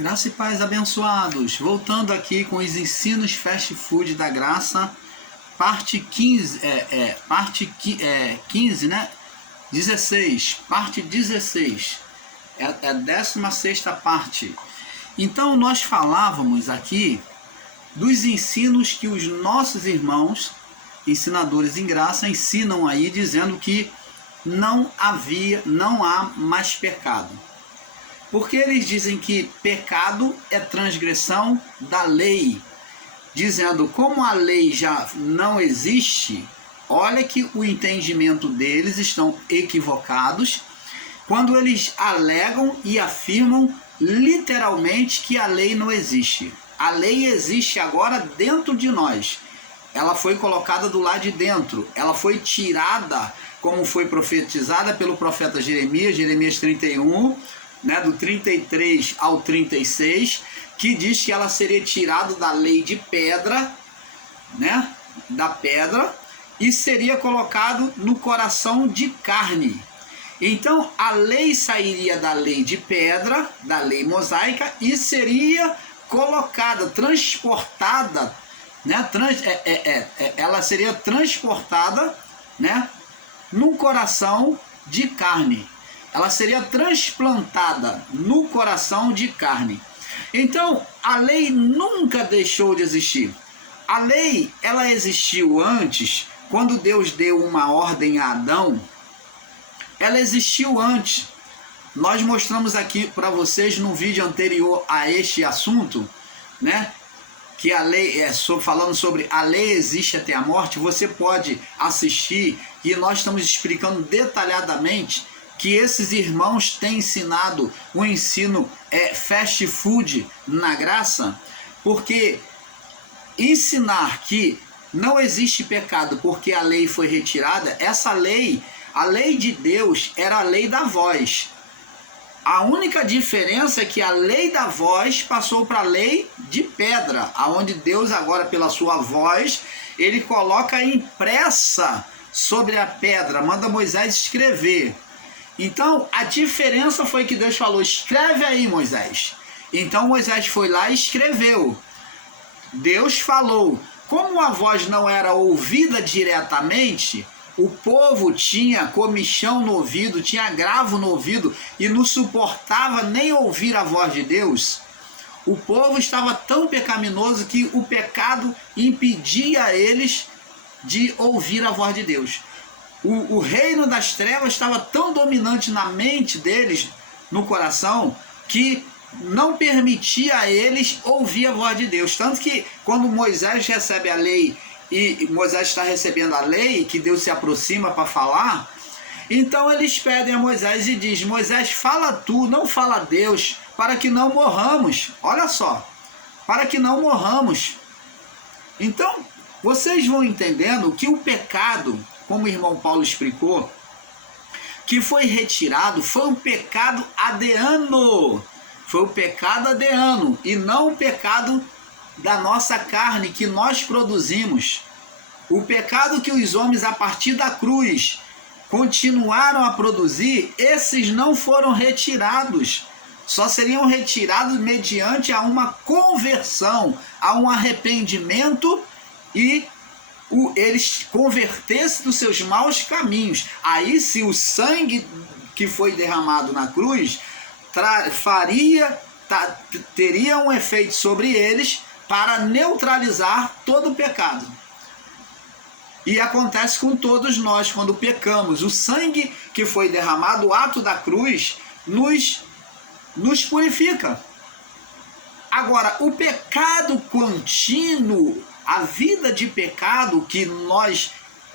Graça e paz, abençoados. Voltando aqui com os ensinos fast food da graça, parte 15, né? 16, parte 16. É a 16ª parte. Então nós falávamos aqui dos ensinos que os nossos irmãos, ensinadores em graça, ensinam aí, dizendo que não há mais pecado. Porque eles dizem que pecado é transgressão da lei, dizendo como a lei já não existe. Olha que o entendimento deles estão equivocados quando eles alegam e afirmam literalmente que a lei não existe. A lei existe agora dentro de nós. Ela foi colocada do lado de dentro. Ela foi tirada, como foi profetizada pelo profeta Jeremias 31, né, do 33 ao 36, que diz que ela seria tirada da lei de pedra, né, da pedra, e seria colocado no coração de carne. Então a lei sairia da lei de pedra, da lei mosaica, e seria colocada, transportada, né, ela seria transportada, né, no coração de carne. Ela seria transplantada no coração de carne. Então, a lei nunca deixou de existir. A lei, ela existiu antes, quando Deus deu uma ordem a Adão. Ela existiu antes. Nós mostramos aqui para vocês no vídeo anterior a este assunto, né? Que a lei, falando sobre a lei existe até a morte. Você pode assistir, e nós estamos explicando detalhadamente que esses irmãos têm ensinado o ensino fast food na graça, porque ensinar que não existe pecado porque a lei foi retirada, essa lei, a lei de Deus, era a lei da voz. A única diferença é que a lei da voz passou para a lei de pedra, aonde Deus agora, pela sua voz, ele coloca impressa sobre a pedra, manda Moisés escrever. Então, a diferença foi que Deus falou, escreve aí, Moisés. Então, Moisés foi lá e escreveu. Deus falou. Como a voz não era ouvida diretamente, o povo tinha comichão no ouvido, tinha agravo no ouvido e não suportava nem ouvir a voz de Deus. O povo estava tão pecaminoso que o pecado impedia eles de ouvir a voz de Deus. O reino das trevas estava tão dominante na mente deles, no coração, que não permitia a eles ouvir a voz de Deus. Tanto que quando Moisés recebe a lei, e Moisés está recebendo a lei, que Deus se aproxima para falar, então eles pedem a Moisés e dizem, Moisés, fala tu, não fala Deus, para que não morramos. Olha só, para que não morramos. Então, vocês vão entendendo que o pecado, como o irmão Paulo explicou, que foi retirado, foi um pecado adeano. Foi o pecado adeano e não o pecado da nossa carne que nós produzimos. O pecado que os homens, a partir da cruz, continuaram a produzir, esses não foram retirados. Só seriam retirados mediante a uma conversão, a um arrependimento e eles convertessem dos seus maus caminhos. Aí, se o sangue que foi derramado na cruz teria um efeito sobre eles para neutralizar todo o pecado. E acontece com todos nós quando pecamos. O sangue que foi derramado, o ato da cruz, nos purifica. Agora, o pecado contínuo, a vida de pecado que nós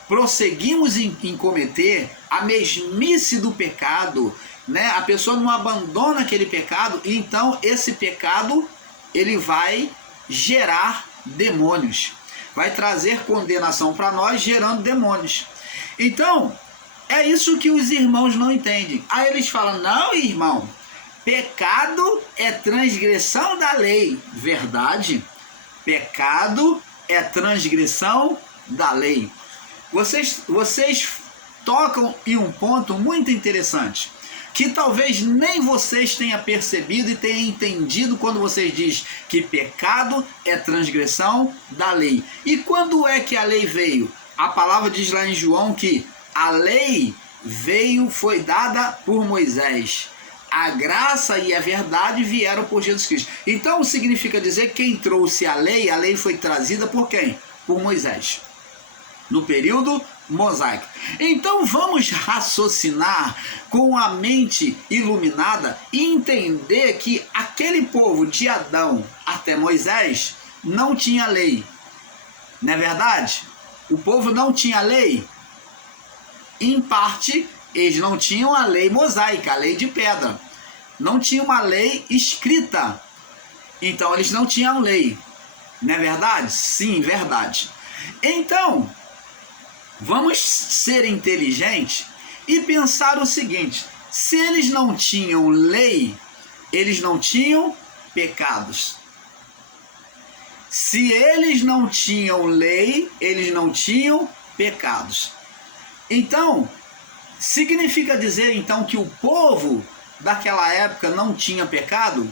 prosseguimos em cometer, a mesmice do pecado, né? A pessoa não abandona aquele pecado, e então esse pecado ele vai gerar demônios, vai trazer condenação para nós, gerando demônios. Então, é isso que os irmãos não entendem. Aí eles falam, não, irmão, pecado é transgressão da lei. Verdade, pecado é transgressão da lei. Vocês tocam em um ponto muito interessante. que talvez nem vocês tenham percebido e tenham entendido quando vocês dizem que pecado é transgressão da lei. E quando é que a lei veio? A palavra diz lá em João que a lei veio, foi dada por Moisés. A graça e a verdade vieram por Jesus Cristo. Então significa dizer que quem trouxe a lei foi trazida por quem? Por Moisés, no período mosaico. Então vamos raciocinar com a mente iluminada e entender que aquele povo de Adão até Moisés não tinha lei. Não é verdade? O povo não tinha lei. Em parte, eles não tinham a lei mosaica, a lei de pedra. Não tinha uma lei escrita. Então eles não tinham lei. Não é verdade? Sim, verdade. Então, vamos ser inteligentes e pensar o seguinte: se eles não tinham lei, eles não tinham pecados. Se eles não tinham lei, eles não tinham pecados. Então, significa dizer então que o povo daquela época não tinha pecado?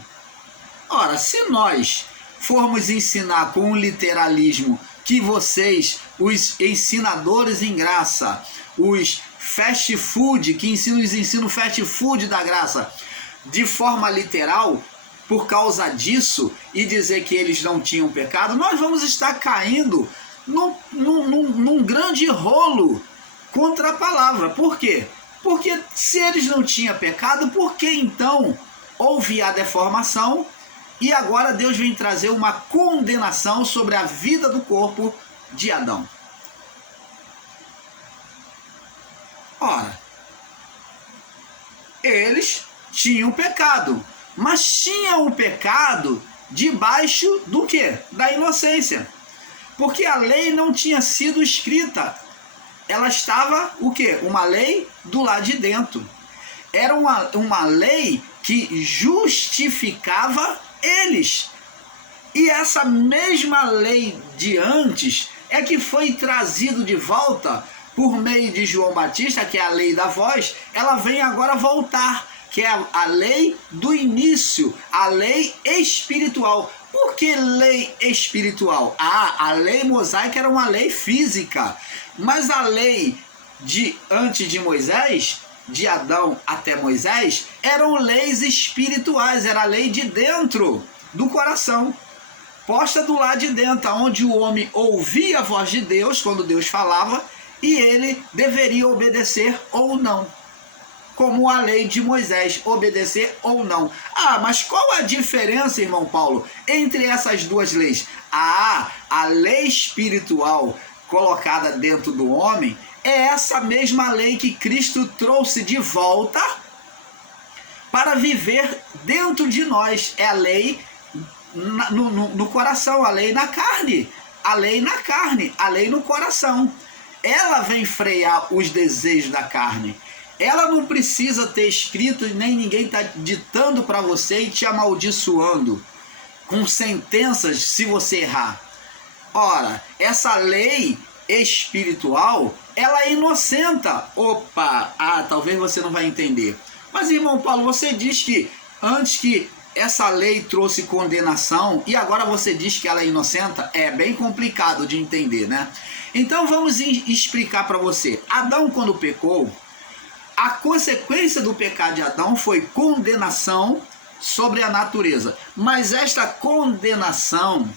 Ora, se nós formos ensinar com o literalismo que vocês, os ensinadores em graça, os fast food, que ensinam fast food da graça, de forma literal, por causa disso, e dizer que eles não tinham pecado, nós vamos estar caindo num grande rolo contra a palavra. Por quê? Porque se eles não tinham pecado, por que então houve a deformação? E agora Deus vem trazer uma condenação sobre a vida do corpo de Adão. Ora, eles tinham pecado, mas tinham o pecado debaixo do quê? Da inocência. Porque a lei não tinha sido escrita. Ela estava, o quê? Uma lei do lado de dentro. Era uma lei que justificava eles. E essa mesma lei de antes é que foi trazido de volta por meio de João Batista, que é a lei da voz. Ela vem agora voltar, que é a lei do início, a lei espiritual. Por que lei espiritual? A lei mosaica era uma lei física, mas a lei de antes de Moisés, de Adão até Moisés, eram leis espirituais, era a lei de dentro do coração, posta do lado de dentro, onde o homem ouvia a voz de Deus quando Deus falava e ele deveria obedecer ou não, como a lei de Moisés, obedecer ou não. Mas qual a diferença, irmão Paulo, entre essas duas leis? A lei espiritual colocada dentro do homem é essa mesma lei que Cristo trouxe de volta para viver dentro de nós. É a lei no coração, a lei na carne, a lei na carne, a lei no coração. Ela vem frear os desejos da carne. Ela não precisa ter escrito e nem ninguém está ditando para você e te amaldiçoando com sentenças se você errar. Ora, essa lei espiritual, ela é inocenta. Talvez você não vai entender. Mas, irmão Paulo, você diz que antes que essa lei trouxe condenação e agora você diz que ela é inocenta? É bem complicado de entender, né? Então vamos explicar para você. Adão, quando pecou, a consequência do pecado de Adão foi condenação sobre a natureza. Mas essa condenação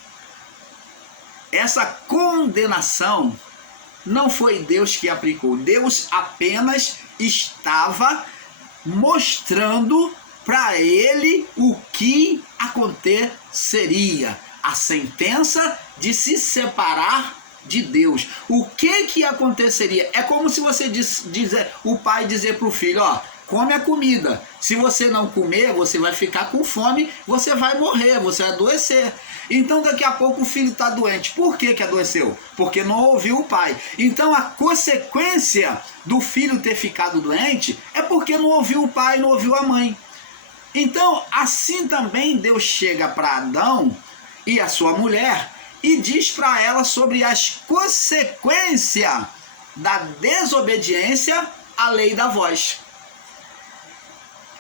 não foi Deus que aplicou. Deus apenas estava mostrando para ele o que aconteceria. A sentença de se separar de Deus. O que aconteceria? É como se você o pai dizer para o filho, come a comida. Se você não comer, você vai ficar com fome, você vai morrer, você vai adoecer. Então daqui a pouco o filho está doente. Por que adoeceu? Porque não ouviu o pai. Então a consequência do filho ter ficado doente é porque não ouviu o pai, não ouviu a mãe. Então assim também Deus chega para Adão e a sua mulher e diz para ela sobre as consequências da desobediência à lei da voz.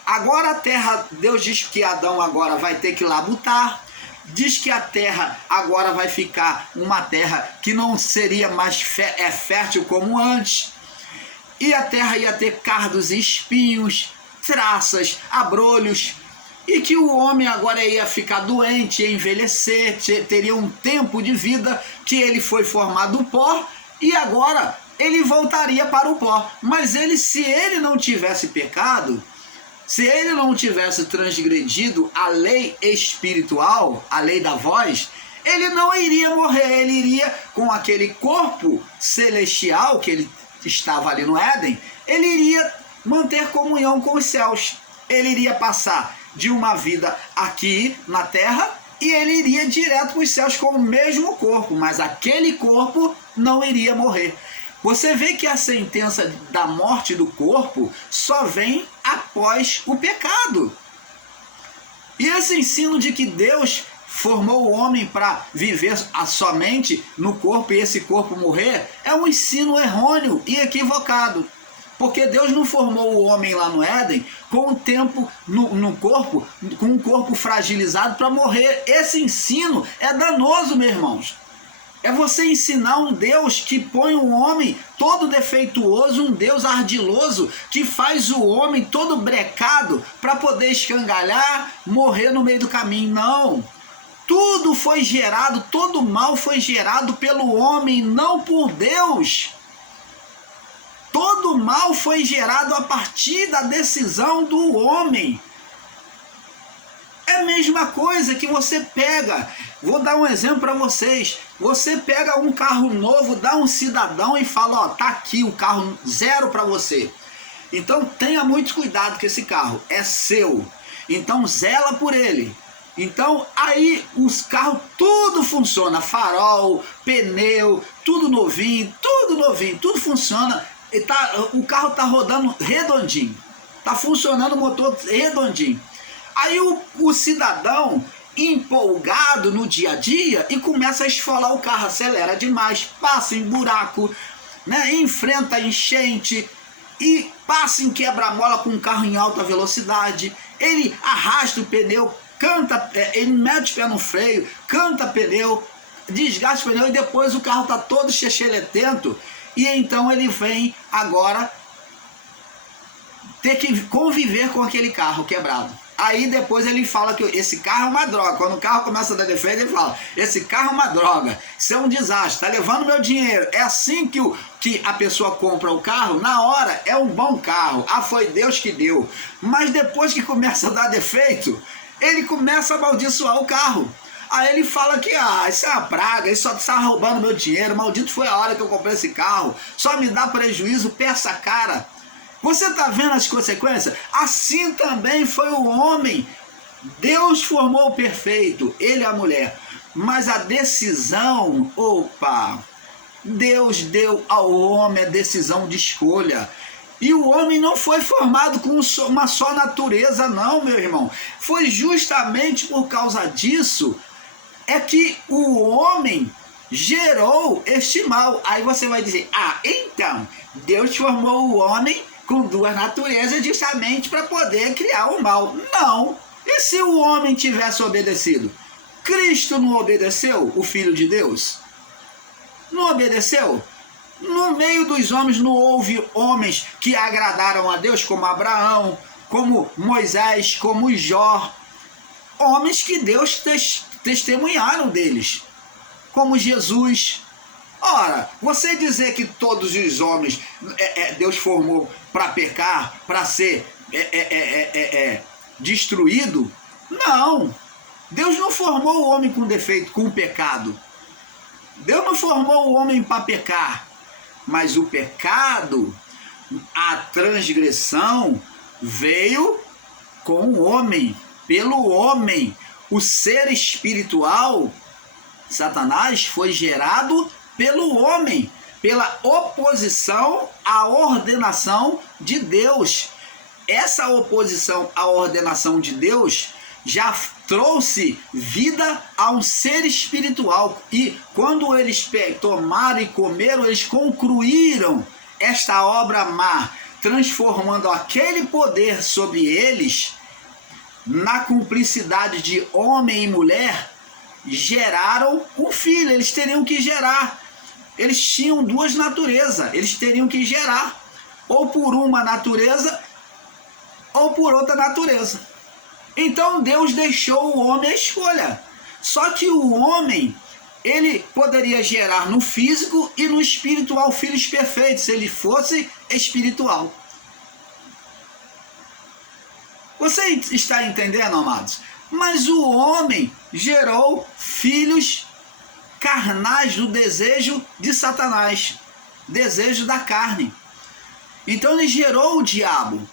Agora a terra, Deus diz que Adão agora vai ter que labutar, diz que a terra agora vai ficar uma terra que não seria mais fértil como antes, e a terra ia ter cardos e espinhos, traças, abrolhos, e que o homem agora ia ficar doente, ia envelhecer, teria um tempo de vida, que ele foi formado do pó, e agora ele voltaria para o pó. Mas se ele não tivesse pecado, se ele não tivesse transgredido a lei espiritual, a lei da voz, ele não iria morrer, ele iria com aquele corpo celestial que ele estava ali no Éden, ele iria manter comunhão com os céus, ele iria passar de uma vida aqui na terra e ele iria direto para os céus com o mesmo corpo, mas aquele corpo não iria morrer. Você vê que a sentença da morte do corpo só vem após o pecado. E esse ensino de que Deus formou o homem para viver somente no corpo e esse corpo morrer é um ensino errôneo e equivocado. Porque Deus não formou o homem lá no Éden com o tempo no corpo, com um corpo fragilizado para morrer. Esse ensino é danoso, meus irmãos. É você ensinar um Deus que põe o homem todo defeituoso, um Deus ardiloso, que faz o homem todo brecado para poder escangalhar, morrer no meio do caminho. Não. Tudo foi gerado, todo mal foi gerado pelo homem, não por Deus. Todo mal foi gerado a partir da decisão do homem. É a mesma coisa que você pega, vou dar um exemplo para vocês, você pega um carro novo, dá um cidadão e fala, ó, tá aqui o carro zero para você. Então tenha muito cuidado com esse carro, é seu, então zela por ele. Então aí os carros tudo funciona, farol, pneu, tudo novinho, tudo funciona, o carro tá rodando redondinho, tá funcionando o motor redondinho. Aí o cidadão, empolgado no dia a dia, e começa a esfolar o carro, acelera demais, passa em buraco, né, enfrenta enchente, e passa em quebra-mola com um carro em alta velocidade, ele arrasta o pneu, ele mete o pé no freio, canta pneu, desgasta o pneu, e depois o carro está todo checheletento, e então ele vem agora ter que conviver com aquele carro quebrado. Aí depois ele fala que esse carro é uma droga. Quando o carro começa a dar defeito, ele fala, esse carro é uma droga, isso é um desastre, está levando meu dinheiro. É assim que a pessoa compra o carro, na hora é um bom carro, foi Deus que deu. Mas depois que começa a dar defeito, ele começa a amaldiçoar o carro. Aí ele fala que isso é uma praga, isso só está roubando meu dinheiro, maldito foi a hora que eu comprei esse carro, só me dá prejuízo, peça cara. Você está vendo as consequências? Assim também foi o homem. Deus formou o perfeito, ele e a mulher. Mas a decisão, Deus deu ao homem a decisão de escolha. E o homem não foi formado com uma só natureza, não, meu irmão. Foi justamente por causa disso é que o homem gerou este mal. Aí você vai dizer, então, Deus formou o homem com duas naturezas justamente para poder criar o mal. Não. E se o homem tivesse obedecido? Cristo não obedeceu, o Filho de Deus? Não obedeceu? No meio dos homens não houve homens que agradaram a Deus, como Abraão, como Moisés, como Jó. Homens que Deus testemunharam deles, como Jesus. Ora, você dizer que todos os homens Deus formou para pecar, para ser destruído, não. Deus não formou o homem com defeito, com pecado. Deus não formou o homem para pecar, mas o pecado, a transgressão veio com o homem, pelo homem. O ser espiritual, Satanás, foi gerado pelo homem, pela oposição à ordenação de Deus. Essa oposição à ordenação de Deus já trouxe vida a um ser espiritual. E quando eles tomaram e comeram, eles concluíram esta obra má, transformando aquele poder sobre eles, na cumplicidade de homem e mulher, geraram um filho. Eles teriam que gerar. Eles tinham duas naturezas, eles teriam que gerar, ou por uma natureza, ou por outra natureza. Então Deus deixou o homem a escolha. Só que o homem, ele poderia gerar no físico e no espiritual filhos perfeitos, se ele fosse espiritual. Você está entendendo, amados? Mas o homem gerou filhos carnais do desejo de Satanás, desejo da carne. Então ele gerou o diabo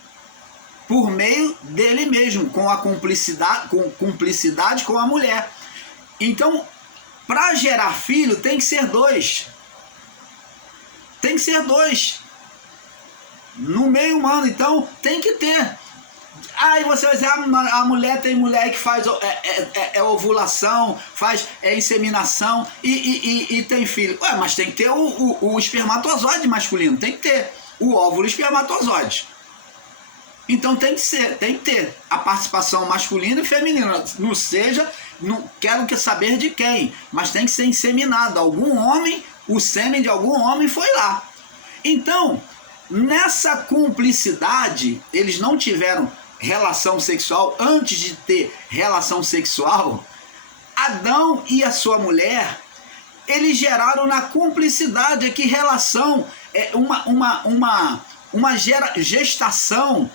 por meio dele mesmo, com a cumplicidade com a mulher. Então, para gerar filho tem que ser dois. Tem que ser dois. No meio humano, então, tem que ter. Aí você vai dizer, a mulher tem mulher que faz ovulação, faz inseminação e tem filho. Ué, mas tem que ter o espermatozoide masculino, tem que ter o óvulo espermatozoide. Então tem que ter a participação masculina e feminina. Não seja, não quero saber de quem, mas tem que ser inseminado. Algum homem, o sêmen de algum homem foi lá. Então, nessa cumplicidade, eles não tiveram relação sexual. Antes de ter relação sexual, Adão e a sua mulher, eles geraram na cumplicidade. Que relação é uma gestação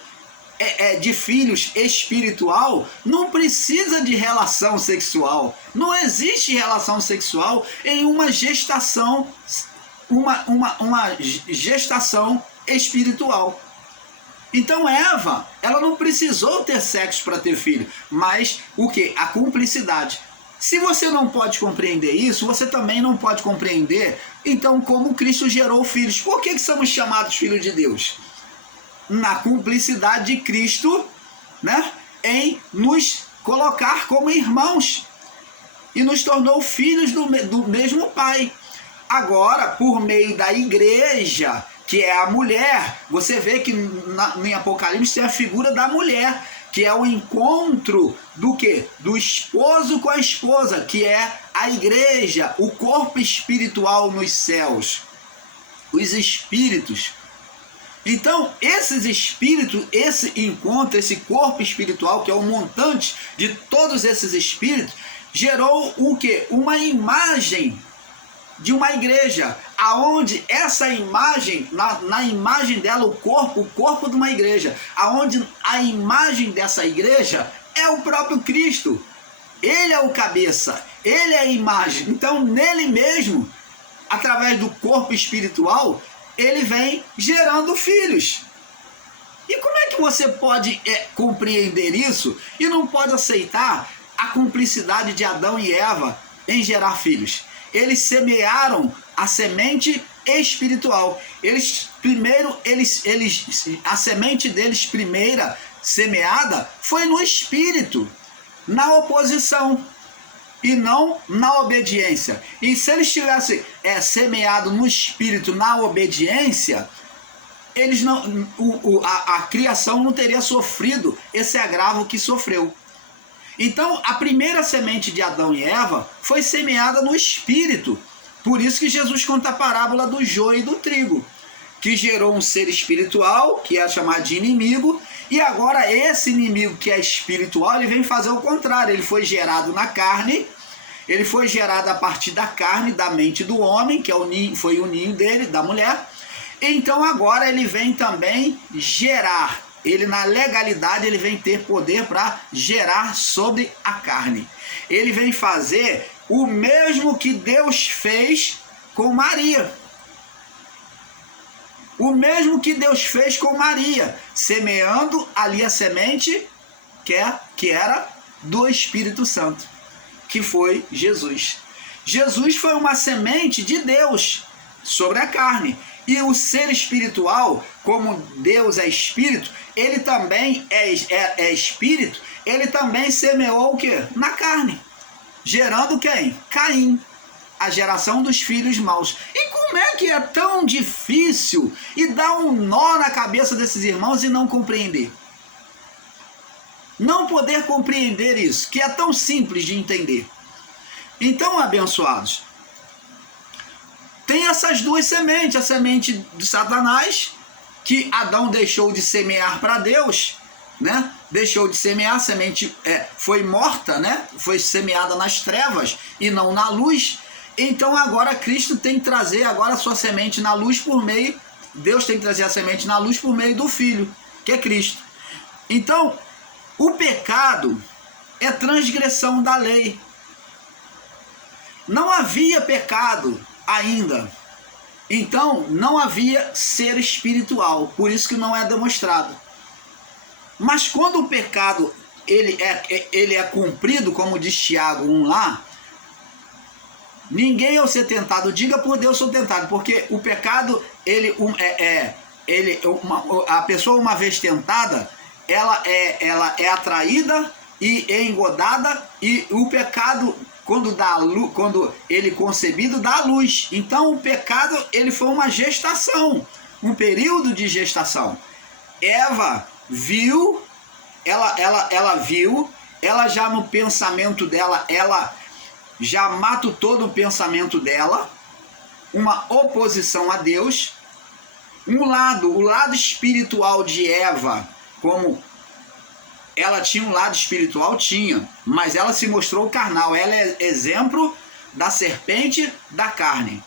de filhos espiritual não precisa de relação sexual. Não existe relação sexual em uma gestação, uma gestação espiritual. Então Eva, ela não precisou ter sexo para ter filho, mas o que? A cumplicidade. Se você não pode compreender isso, você também não pode compreender, então, como Cristo gerou filhos. Por que somos chamados filhos de Deus? Na cumplicidade de Cristo, né, em nos colocar como irmãos, e nos tornou filhos do mesmo Pai. Agora, por meio da igreja, que é a mulher, você vê que em Apocalipse tem a figura da mulher, que é o encontro do quê? Do esposo com a esposa, que é a igreja, o corpo espiritual nos céus, os espíritos. Então, esses espíritos, esse encontro, esse corpo espiritual, que é o montante de todos esses espíritos, gerou o quê? Uma imagem de uma igreja, aonde essa imagem, na imagem dela, o corpo de uma igreja, aonde a imagem dessa igreja é o próprio Cristo. Ele é o cabeça, ele é a imagem. Então, nele mesmo, através do corpo espiritual, ele vem gerando filhos. E como é que você pode compreender isso e não pode aceitar a cumplicidade de Adão e Eva em gerar filhos? Eles semearam a semente espiritual. A semente deles primeira semeada foi no espírito, na oposição, e não na obediência. E se eles tivessem semeado no espírito, na obediência, eles não, a criação não teria sofrido esse agravo que sofreu. Então, a primeira semente de Adão e Eva foi semeada no espírito. Por isso que Jesus conta a parábola do joio e do trigo, que gerou um ser espiritual, que é chamado de inimigo, e agora esse inimigo que é espiritual, ele vem fazer o contrário. Ele foi gerado na carne, ele foi gerado a partir da carne, da mente do homem, que foi o ninho dele, da mulher. Então agora ele vem também gerar. Ele, na legalidade, ele vem ter poder para gerar sobre a carne. Ele vem fazer o mesmo que Deus fez com Maria. O mesmo que Deus fez com Maria, semeando ali a semente que era do Espírito Santo, que foi Jesus. Jesus foi uma semente de Deus sobre a carne. E o ser espiritual, como Deus é espírito, ele também é espírito, ele também semeou o quê? Na carne. Gerando quem? Caim. a geração dos filhos maus. E como é que é tão difícil e dá um nó na cabeça desses irmãos e não compreender? Não poder compreender isso, que é tão simples de entender. Então, abençoados, tem essas duas sementes, a semente de Satanás, que Adão deixou de semear para Deus, né? Deixou de semear, a semente foi morta, né? Foi semeada nas trevas e não na luz. Então agora Cristo tem que trazer agora a sua semente na luz por meio, Deus tem que trazer a semente na luz por meio do Filho, que é Cristo. Então, o pecado é transgressão da lei. Não havia pecado ainda. Então, não havia ser espiritual, por isso que não é demonstrado. Mas quando o pecado ele é cumprido, como diz Tiago 1 lá, ninguém ao ser tentado, diga por Deus sou tentado, porque o pecado, a pessoa uma vez tentada, ela é atraída e é engodada, e o pecado, quando ele concebido, dá a luz. Então o pecado, ele foi uma gestação, um período de gestação. Eva viu, ela viu, ela já no pensamento dela, ela já matutou no pensamento dela uma oposição a Deus. O lado espiritual de Eva, como ela tinha um lado espiritual, tinha, mas ela se mostrou carnal. Ela é exemplo da serpente da carne.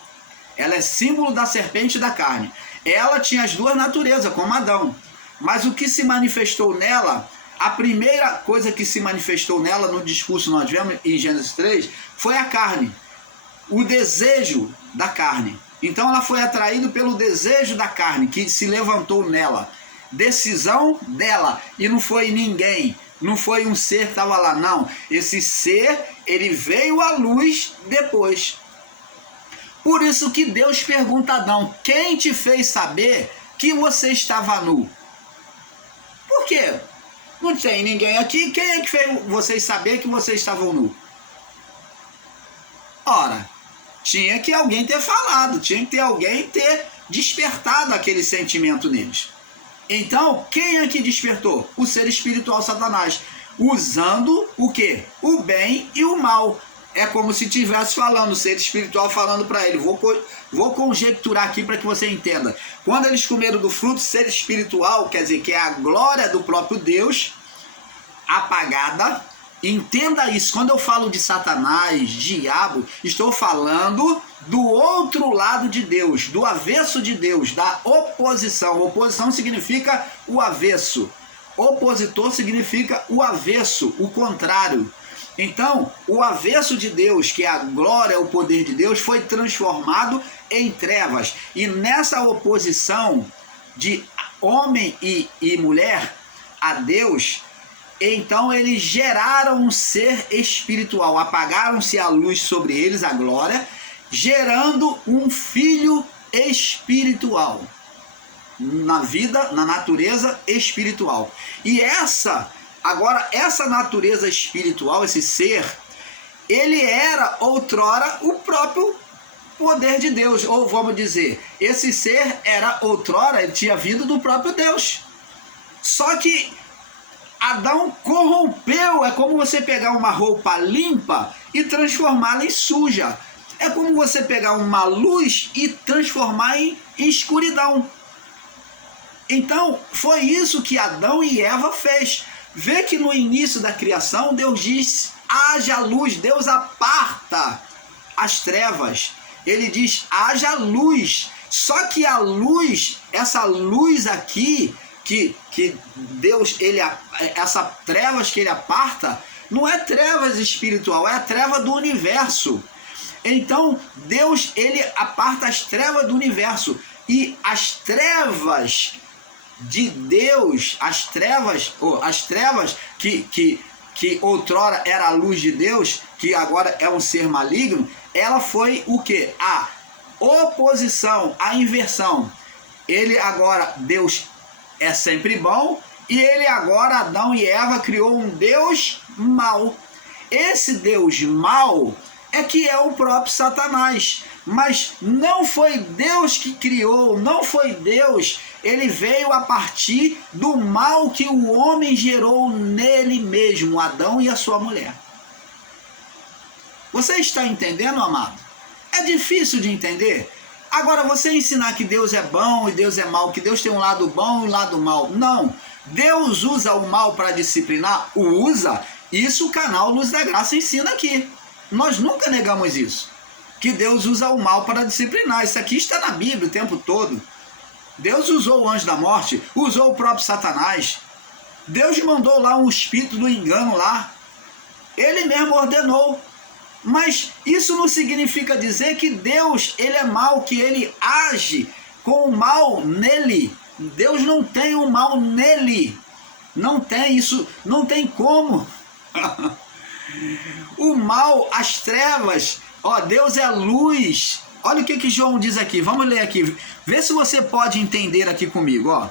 Ela é símbolo da serpente da carne. Ela tinha as duas naturezas, como Adão. Mas o que se manifestou nela, a primeira coisa que se manifestou nela no discurso nós vemos em Gênesis 3, foi a carne. O desejo da carne. Então ela foi atraída pelo desejo da carne, que se levantou nela. Decisão dela, e não foi ninguém, não foi um ser que estava lá, não. Esse ser, ele veio à luz depois. Por isso que Deus pergunta a Adão: quem te fez saber que você estava nu? Por quê? Não tem ninguém aqui, quem é que fez vocês saber que vocês estavam nu? Ora, tinha que alguém ter falado, tinha que ter alguém ter despertado aquele sentimento neles. Então, quem é que despertou? O ser espiritual Satanás, usando o quê? O bem e o mal. É como se estivesse falando, o ser espiritual falando para ele. Vou conjecturar aqui para que você entenda. Quando eles comeram do fruto, ser espiritual, quer dizer, que é a glória do próprio Deus, apagada. Entenda isso. Quando eu falo de Satanás, diabo, estou falando do outro lado de Deus, do avesso de Deus, da oposição. Oposição significa o avesso. Opositor significa o avesso, o contrário. Então, o avesso de Deus, que é a glória, o poder de Deus, foi transformado em trevas. E nessa oposição de homem e mulher a Deus, então eles geraram um ser espiritual, apagaram-se a luz sobre eles, a glória, gerando um filho espiritual, na vida, na natureza espiritual. E essa natureza espiritual, esse ser, ele era outrora o próprio poder de Deus, ou vamos dizer, esse ser era outrora, ele tinha vindo do próprio Deus. Só que Adão corrompeu. É como você pegar uma roupa limpa e transformá-la em suja. É como você pegar uma luz e transformar em escuridão. Então, foi isso que Adão e Eva fez. Vê que no início da criação, Deus diz, haja luz. Deus aparta as trevas. Ele diz, haja luz. Só que a luz, essa luz aqui, que Deus, essa trevas que ele aparta, não é trevas espiritual, é a treva do universo. Então, Deus, ele aparta as trevas do universo. E as trevas de Deus, as trevas que outrora era a luz de Deus, que agora é um ser maligno, ela foi o quê? A oposição, a inversão. Ele agora, Deus é sempre bom, e ele agora, Adão e Eva, criou um Deus mau. Esse Deus mau, é que é o próprio Satanás. Mas não foi Deus que criou, não foi Deus. Ele veio a partir do mal que o homem gerou nele mesmo, Adão e a sua mulher. Você está entendendo, amado? É difícil de entender? Agora, você ensinar que Deus é bom e Deus é mau, que Deus tem um lado bom e um lado mau. Não. Deus usa o mal para disciplinar? Usa. Isso o canal Luz da Graça ensina aqui. Nós nunca negamos isso. Que Deus usa o mal para disciplinar. Isso aqui está na Bíblia o tempo todo. Deus usou o anjo da morte, usou o próprio Satanás. Deus mandou lá um espírito do engano lá. Ele mesmo ordenou. Mas isso não significa dizer que Deus, ele é mau, que ele age com o mal nele. Deus não tem o mal nele. Não tem isso, não tem como. O mal, as trevas, ó, Deus é luz. Olha o que João diz aqui, vamos ler aqui. Vê se você pode entender aqui comigo, ó.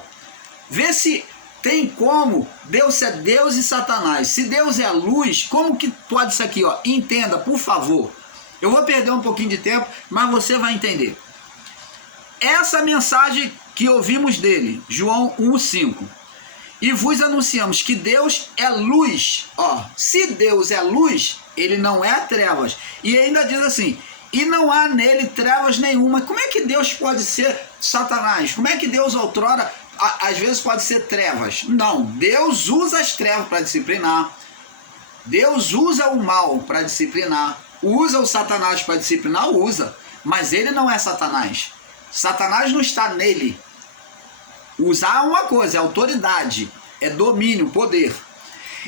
Vê se tem como Deus é Deus e Satanás. Se Deus é a luz, como que pode isso aqui, ó? Entenda, por favor. Eu vou perder um pouquinho de tempo, mas você vai entender. Essa mensagem que ouvimos dele, João 1,5. E vos anunciamos que Deus é luz. Ó, se Deus é luz, ele não é trevas. E ainda diz assim, e não há nele trevas nenhuma. Como é que Deus pode ser Satanás? Como é que Deus outrora às vezes pode ser trevas? Não, Deus usa as trevas para disciplinar. Deus usa o mal para disciplinar. Usa o Satanás para disciplinar? Usa. Mas ele não é Satanás. Satanás não está nele. Usar uma coisa, é autoridade, é domínio, poder.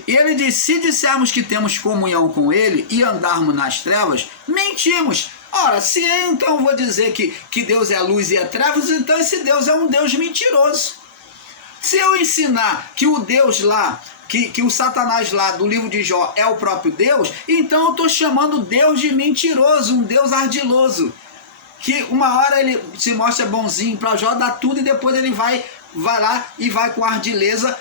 E ele diz, se dissermos que temos comunhão com ele e andarmos nas trevas, mentimos. Ora, se eu então vou dizer que Deus é luz e é trevas, então esse Deus é um Deus mentiroso. Se eu ensinar que o Deus lá, que o Satanás lá do livro de Jó é o próprio Deus, então eu estou chamando Deus de mentiroso, um Deus ardiloso. Que uma hora ele se mostra bonzinho para Jó, dá tudo e depois ele vai lá e vai com ardileza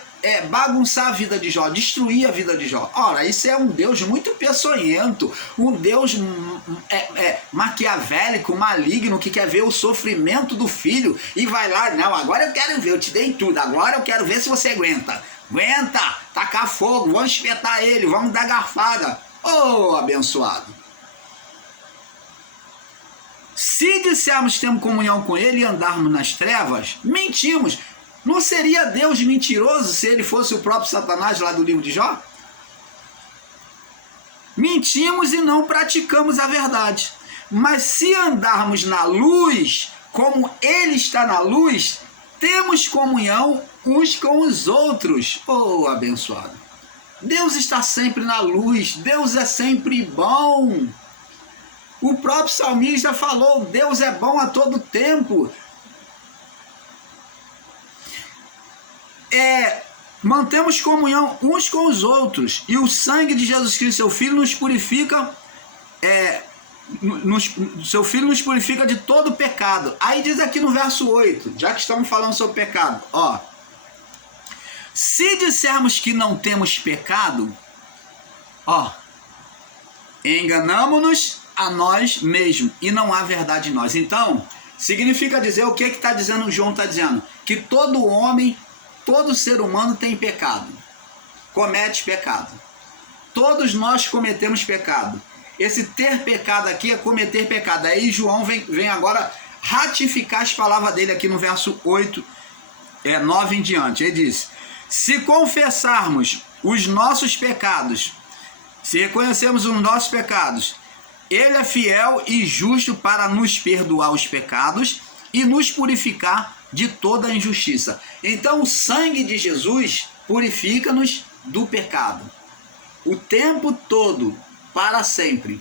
bagunçar a vida de Jó, destruir a vida de Jó. Ora, isso é um Deus muito peçonhento, um Deus maquiavélico, maligno, que quer ver o sofrimento do filho e vai lá, não, agora eu quero ver, eu te dei tudo, agora eu quero ver se você aguenta. Aguenta, tacar fogo, vamos espetar ele, vamos dar garfada. Oh, abençoado. Se dissermos que temos comunhão com ele e andarmos nas trevas, mentimos. Não seria Deus mentiroso se ele fosse o próprio Satanás lá do livro de Jó? Mentimos e não praticamos a verdade. Mas se andarmos na luz, como ele está na luz, temos comunhão uns com os outros. Oh, abençoado. Deus está sempre na luz, Deus é sempre bom. O próprio salmista falou, Deus é bom a todo tempo. Mantemos comunhão uns com os outros, e o sangue de Jesus Cristo, seu Filho, nos purifica, seu Filho nos purifica de todo pecado. Aí diz aqui no verso 8, já que estamos falando sobre pecado, ó, se dissermos que não temos pecado, ó, enganamo-nos a nós mesmos, e não há verdade em nós. Então, significa dizer o que está dizendo, João está dizendo, que todo homem, todo ser humano tem pecado, comete pecado. Todos nós cometemos pecado. Esse ter pecado aqui é cometer pecado. Aí João vem agora ratificar as palavras dele aqui no verso 8, 9 em diante. Ele diz, se confessarmos os nossos pecados, se reconhecermos os nossos pecados, ele é fiel e justo para nos perdoar os pecados e nos purificar de toda a injustiça. Então o sangue de Jesus purifica-nos do pecado. O tempo todo, para sempre.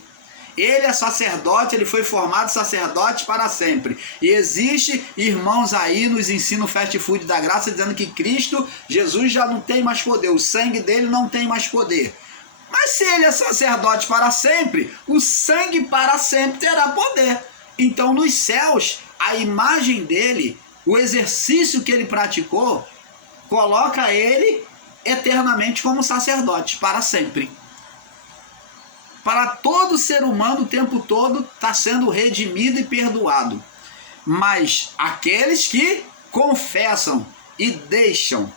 Ele é sacerdote, ele foi formado sacerdote para sempre. E existe irmãos aí nos ensinam fast food da graça dizendo que Cristo, Jesus já não tem mais poder, o sangue dele não tem mais poder. Mas se ele é sacerdote para sempre, o sangue para sempre terá poder. Então nos céus, a imagem dele, o exercício que ele praticou, coloca ele eternamente como sacerdote, para sempre. para todo ser humano o tempo todo está sendo redimido e perdoado. Mas aqueles que confessam e deixam,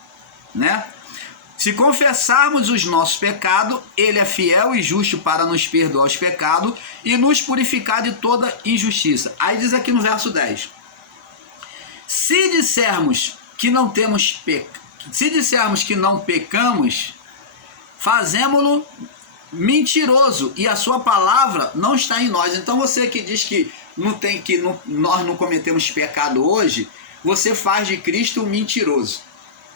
né? Se confessarmos os nossos pecados, ele é fiel e justo para nos perdoar os pecados e nos purificar de toda injustiça. Aí diz aqui no verso 10. Se dissermos que não pecamos, fazemo-lo mentiroso e a sua palavra não está em nós. Então você que diz que nós não cometemos pecado hoje, você faz de Cristo um mentiroso.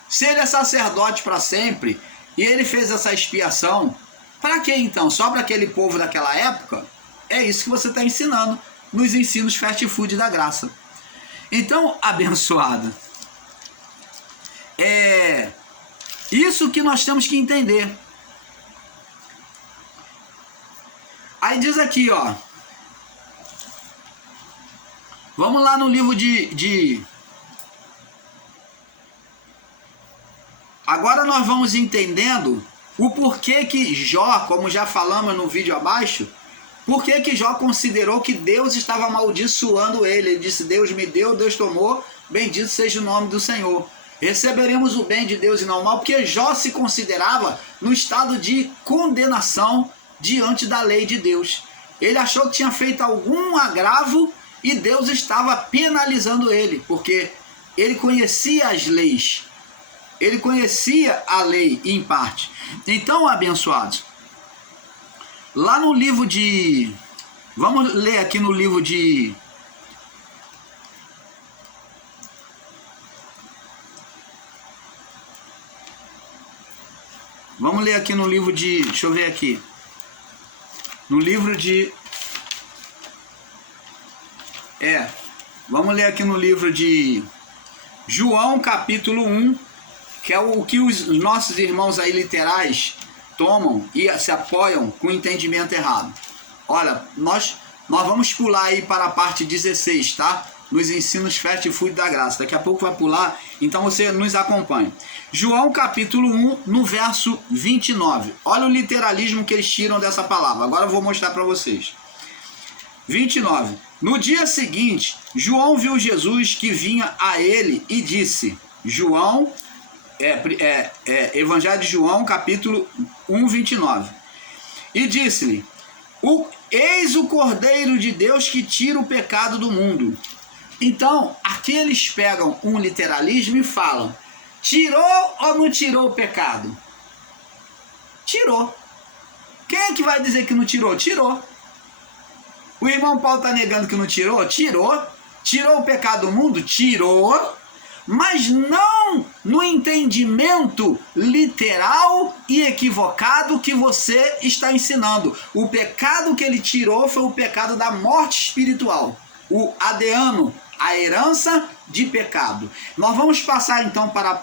Se ele é sacerdote para sempre e ele fez essa expiação, para que então? Só para aquele povo daquela época? É isso que você está ensinando nos ensinos fast food da graça. Então, abençoado, é isso que nós temos que entender. Aí diz aqui, ó. Vamos lá no livro Agora nós vamos entendendo o porquê que Jó, como já falamos no vídeo abaixo, porquê que Jó considerou que Deus estava amaldiçoando ele. Ele disse, Deus me deu, Deus tomou, bendito seja o nome do Senhor. Receberemos o bem de Deus e não o mal, porque Jó se considerava no estado de condenação diante da lei de Deus. Ele achou que tinha feito algum agravo e Deus estava penalizando ele, porque ele conhecia as leis. Ele conhecia a lei em parte. Então, abençoados, lá no livro de... Vamos ler aqui no livro de... Vamos ler aqui no livro de... Deixa eu ver aqui. No livro de... Vamos ler aqui no livro de João, capítulo 1, que é o que os nossos irmãos aí literais tomam e se apoiam com o entendimento errado. Olha, nós vamos pular aí para a parte 16, tá? Nos ensinos fast food da graça. Daqui a pouco vai pular, então você nos acompanha. João capítulo 1, no verso 29. Olha o literalismo que eles tiram dessa palavra. Agora eu vou mostrar para vocês. 29. No dia seguinte, João viu Jesus que vinha a ele e disse... João... Evangelho de João, capítulo 1, 29. E disse-lhe, eis o Cordeiro de Deus que tira o pecado do mundo. Então, aqui eles pegam um literalismo e falam, tirou ou não tirou o pecado? Tirou. Quem é que vai dizer que não tirou? Tirou. O irmão Paulo está negando que não tirou? Tirou. Tirou o pecado do mundo? Tirou. Mas não no entendimento literal e equivocado que você está ensinando. O pecado que ele tirou foi o pecado da morte espiritual. O adeano, a herança de pecado. Nós vamos passar então para